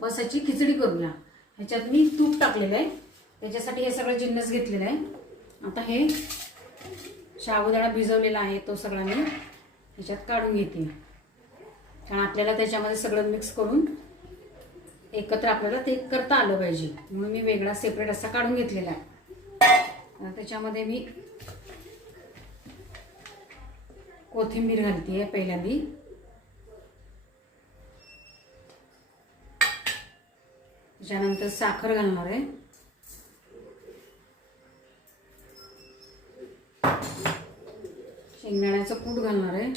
उपासाची खिचडी करूया. ह्याच्यात मी तूप टाकलेलं आहे. त्याच्यासाठी हे सगळं जिन्नस घेतलेलं आहे. आता हे शाबुदाणा भिजवलेला आहे तो सगळा मी ह्याच्यात काढून घेते. कारण आपल्याला त्याच्यामध्ये सगळं मिक्स करून एकत्र आपल्याला ते करता आलं पाहिजे. म्हणून मी वेगळा सेपरेट असा काढून घेतलेला आहे. त्याच्यामध्ये मी कोथिंबीर घालते पहिल्यांदी त्याच्यानंतर साखर घालणार आहे. शेंगदाण्याचं कूट घालणार आहे.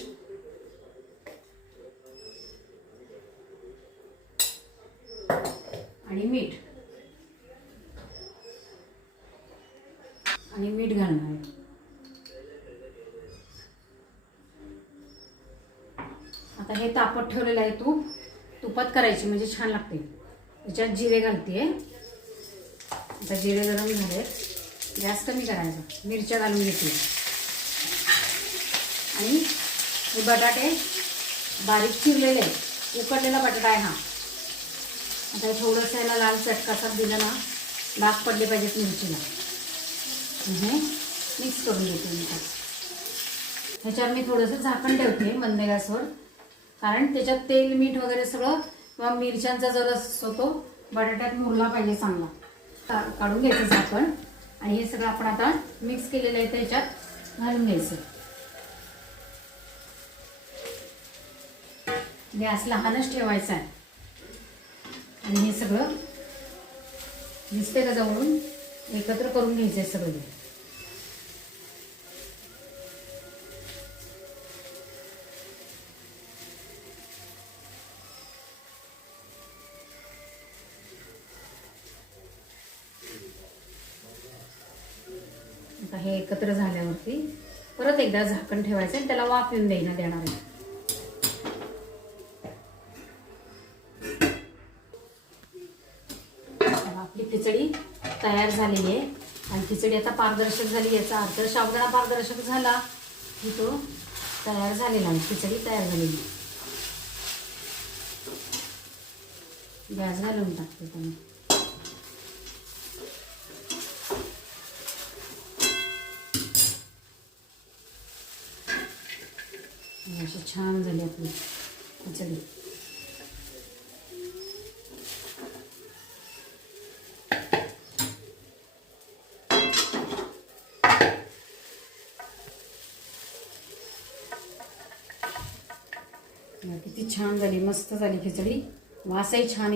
आणि मीठ. आणि मीठ घालणार आहे. आता हे तापत ठेवलेलं आहे तूप. तुपात करायची म्हणजे छान लागते. त्याच्यात जिरे घालते आता जिरे गरम झाले गॅस कमी करायचा. मिरच्या घालून घेते आणि हे बटाटे बारीक चिरलेले उकडलेला बटाटा आहे हा. आता हे थोडंसं याला लाल चटकासा दिला ना डाग पडले पाहिजेत मिरचीला. हे मिक्स करून घेते मी आता. ह्याच्यावर मी थोडंसं झाकण ठेवते मंद गॅसवर. कारण त्याच्यात तेल मीठ वगैरे सगळं किंवा मिरच्यांचा जर असतो तो बटाट्यात मुरला पाहिजे चांगला. का- काढून घ्यायचं झाकण. आणि हे सगळं आपण आता मिक्स केलेलं आहे त्याच्यात घालून घ्यायचं. गॅस लहानच ठेवायचा आहे. आणि हे सगळं दिसते का जवळून एकत्र करून घ्यायचं आहे सगळं. आता हे एकत्र झाल्यावरती परत एकदा झाकण ठेवायचं आणि त्याला वाफ येऊन द्यायला देणार आहे. आपली खिचडी तयार झालेली आहे. आणि खिचडी आता पारदर्शक झाली याचा अर्थ साबुदाणा पारदर्शक झाला. की तो तयार झालेला आहे खिचडी तयार झालेली गॅस घालून टाकते त्याने अशी छान झाली आपली खिचडी. किती छान झाली मस्त झाली खिचडी. वासही छान